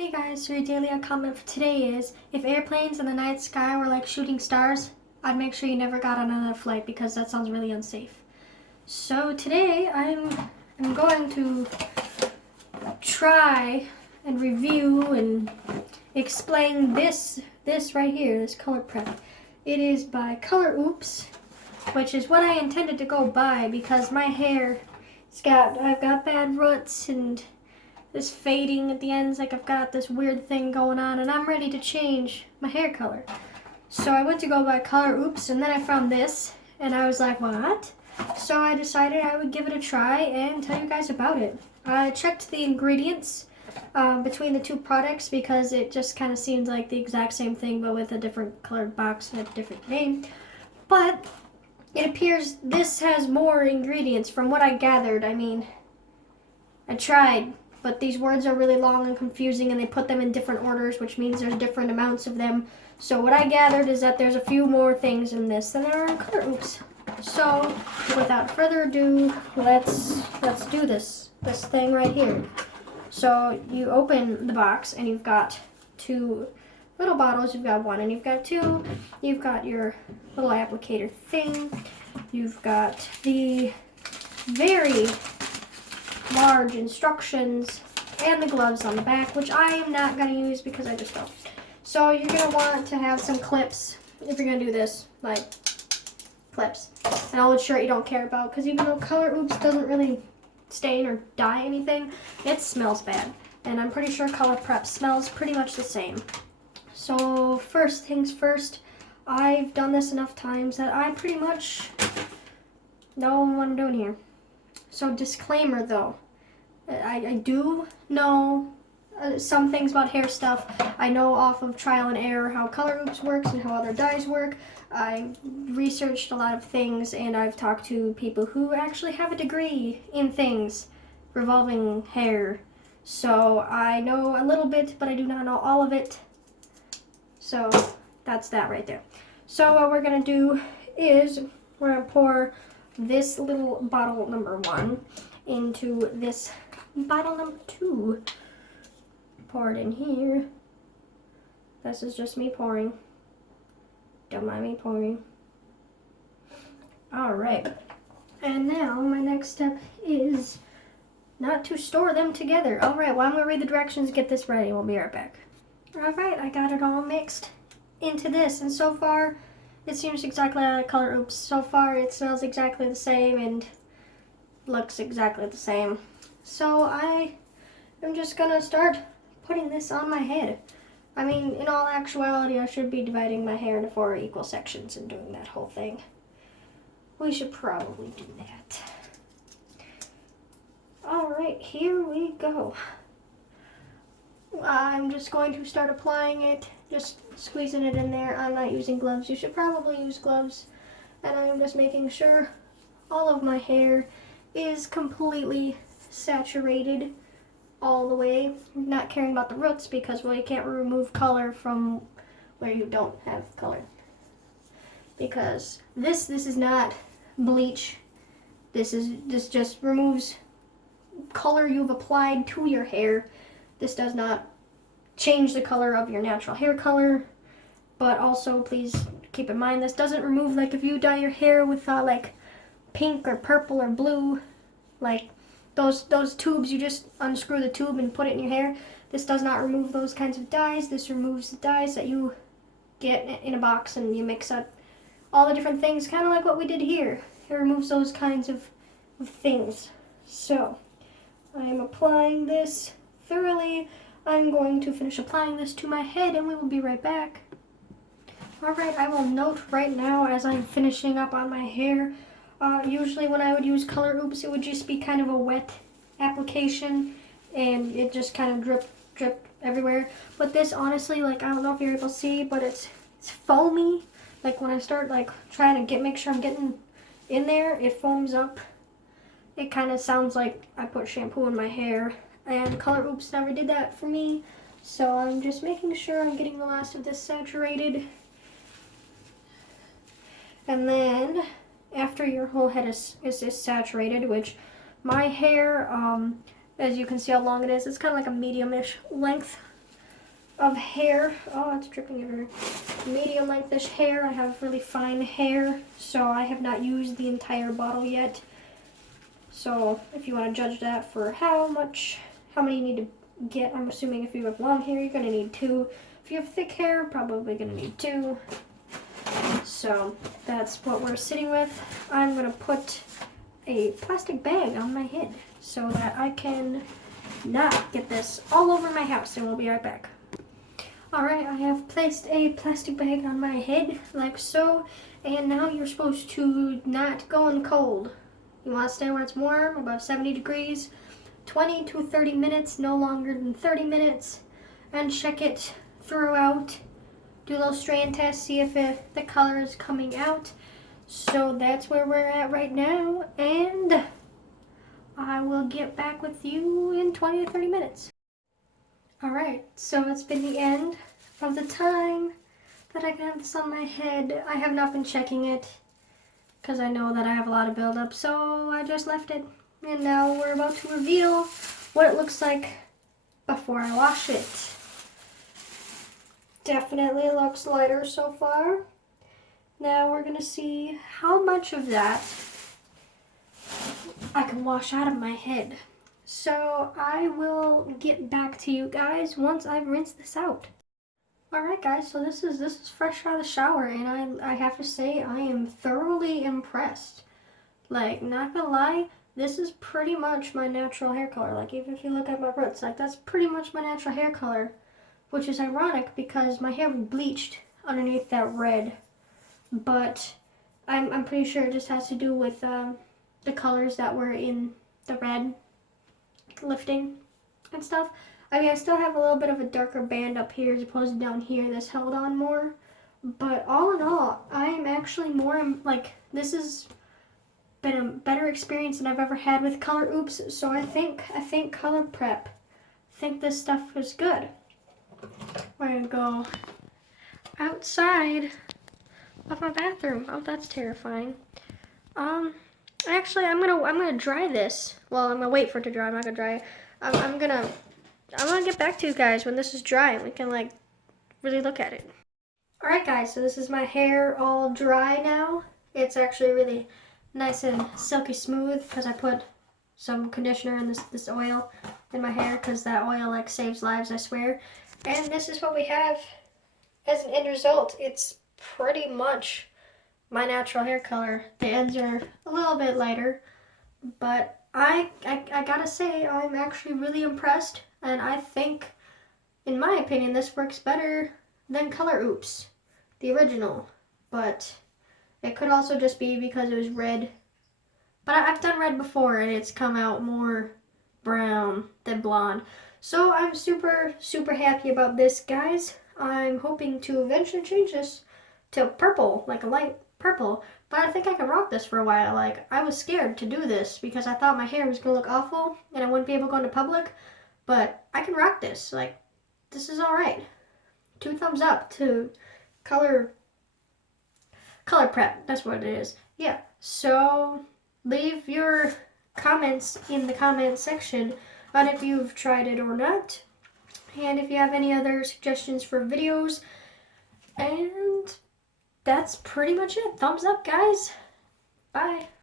Hey guys, so your daily comment for today is, if airplanes in the night sky were like shooting stars, I'd make sure you never got on another flight because that sounds really unsafe. So today I'm going to try and review and explain this right here, this color prep. It is by Color Oops, which is what I intended to go buy because my hair, I've got bad roots and this fading at the ends, like I've got this weird thing going on, and I'm ready to change my hair color. So I went to go buy Color Oops, and then I found this, and I was like, what? So I decided I would give it a try and tell you guys about it. I checked the ingredients between the two products because it just kind of seemed like the exact same thing, but with a different colored box and a different name. But it appears this has more ingredients from what I gathered. I mean, I tried, but these words are really long and confusing, and they put them in different orders, which means there's different amounts of them. So what I gathered is that there's a few more things in this than there are in Color Oops. So without further ado, let's do this thing right here. So you open the box and you've got two little bottles. You've got one and you've got two. You've got your little applicator thing. You've got the very large instructions and the gloves on the back, which I am not going to use because I just don't. So you're going to want to have some clips if you're going to do this, like clips. An old shirt you don't care about, because even though Color Oops doesn't really stain or dye anything, it smells bad. And I'm pretty sure Color Prep smells pretty much the same. So first things first, I've done this enough times that I pretty much know what I'm doing here. So disclaimer though, I do know some things about hair stuff. I know off of trial and error how Color Oops works and how other dyes work. I've researched a lot of things, and I've talked to people who actually have a degree in things revolving hair. So I know a little bit, but I do not know all of it. So that's that right there. So what we're going to do is we're going to pour this little bottle number 1 into this bottle number 2. Pour it in here. This is just me pouring. Don't mind me pouring. Alright. And now my next step is not to store them together. Alright, well I'm going to read the directions and get this ready. We'll be right back. Alright, I got it all mixed into this, and so far it seems exactly like Color Oops. So far it smells exactly the same and looks exactly the same. So I am just gonna start putting this on my head. I mean, in all actuality, I should be dividing my hair into 4 equal sections and doing that whole thing. We should probably do that. Alright, here we go. I'm just going to start applying it, just squeezing it in there. I'm not using gloves. You should probably use gloves. And I'm just making sure all of my hair is completely saturated all the way. I'm not caring about the roots because, well, you can't remove color from where you don't have color. Because this is not bleach. This just removes color you've applied to your hair. This does not change the color of your natural hair color, but also please keep in mind this doesn't remove, like if you dye your hair with like pink or purple or blue, like those tubes, you just unscrew the tube and put it in your hair. This does not remove those kinds of dyes. This removes the dyes that you get in a box and you mix up all the different things, kind of like what we did here. It removes those kinds of things. So I am applying this thoroughly. I'm going to finish applying this to my head and we will be right back. Alright, I will note right now as I'm finishing up on my hair, usually when I would use Color Oops, it would just be kind of a wet application and it just kind of drip everywhere. But this, honestly, like, I don't know if you're able to see, but it's foamy. Like when I start like trying to make sure I'm getting in there, it foams up. It kind of sounds like I put shampoo in my hair, and Color Oops never did that for me. So I'm just making sure I'm getting the last of this saturated. And then after your whole head is saturated, which my hair, as you can see how long it is, it's kind of like a medium-ish length. of hair. Oh, it's dripping everywhere. Medium lengthish hair. I have really fine hair, so I have not used the entire bottle yet. So if you want to judge that for how many you need to get, I'm assuming if you have long hair, you're going to need 2. If you have thick hair, probably going to need 2. So that's what we're sitting with. I'm going to put a plastic bag on my head so that I can not get this all over my house, and we'll be right back. Alright, I have placed a plastic bag on my head like so, and now you're supposed to not go in cold. You want to stay where it's warm, about 70 degrees, 20 to 30 minutes, no longer than 30 minutes, and check it throughout. Do a little strain test, see if the color is coming out. So that's where we're at right now, and I will get back with you in 20 to 30 minutes. Alright, so it's been the end of the time that I can have this on my head. I have not been checking it because I know that I have a lot of buildup, so I just left it. And now we're about to reveal what it looks like before I wash it. Definitely looks lighter so far. Now we're gonna see how much of that I can wash out of my head. So I will get back to you guys once I've rinsed this out. Alright guys, so this is fresh out of the shower, and I have to say I am thoroughly impressed. Like, not gonna lie, this is pretty much my natural hair color. Like, even if you look at my roots, like, that's pretty much my natural hair color. Which is ironic because my hair was bleached underneath that red. But I'm pretty sure it just has to do with the colors that were in the red lifting and stuff. I mean, I still have a little bit of a darker band up here as opposed to down here that's held on more. But all in all, I am actually more, like, this has been a better experience than I've ever had with Color Oops. So I think Color Prep, I think this stuff is good. We're gonna go outside of my bathroom. Oh, that's terrifying. Actually, I'm gonna dry this. Well, I'm gonna wait for it to dry. I'm not gonna dry it. I'm gonna get back to you guys when this is dry and we can like really look at it. Alright guys, so this is my hair all dry now. It's actually really nice and silky smooth because I put some conditioner in this oil in my hair because that oil like saves lives, I swear. And this is what we have as an end result. It's pretty much my natural hair color. The ends are a little bit lighter, but I gotta say I'm actually really impressed, and I think, in my opinion, this works better than Color Oops, the original. But it could also just be because it was red. But I've done red before and it's come out more brown than blonde. So I'm super, super happy about this, guys. I'm hoping to eventually change this to purple, like a light purple. But I think I can rock this for a while. Like, I was scared to do this because I thought my hair was going to look awful and I wouldn't be able to go into public. But I can rock this. Like, this is alright. 2 thumbs up to Color Prep. That's what it is. Yeah. So leave your comments in the comment section on if you've tried it or not, and if you have any other suggestions for videos. And that's pretty much it. Thumbs up, guys. Bye.